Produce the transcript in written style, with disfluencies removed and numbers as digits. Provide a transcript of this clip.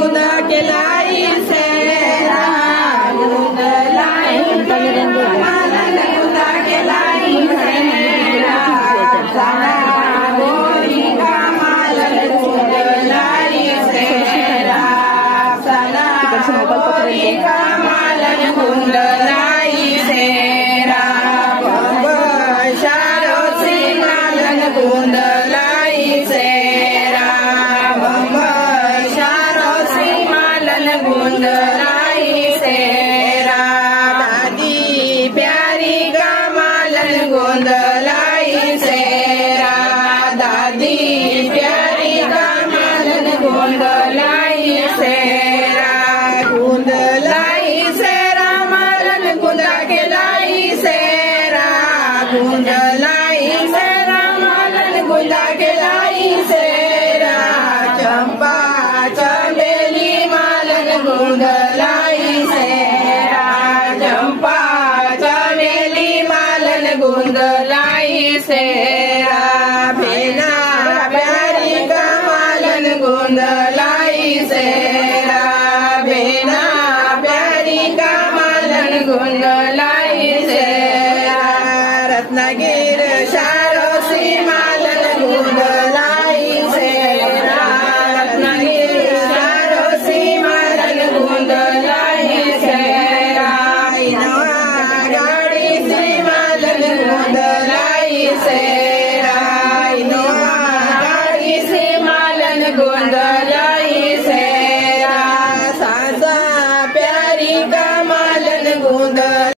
केलाई सेरा गुंदलाई मालन गुंदा केलाई सेरा साना गोरी का मालन गुंदलाई सेरा साना गोरी का मालन गुंदलाई सेरा शारो सी मालन गुंदलाई सेरा गुंदलाई सेरा दादी प्यारी का मालन गुंदलाई सेरा दादी प्यारी का मालन गुंदलाई सेरा गुंदलाई सेरा मालन गुंदा के लाई सेरा गुंदलाई सेरा मालन गुंदा के लाई सेरा चंपा चमेली गुंदलाई सेरा चंपा चमेली मालन गुंदलाई सेरा।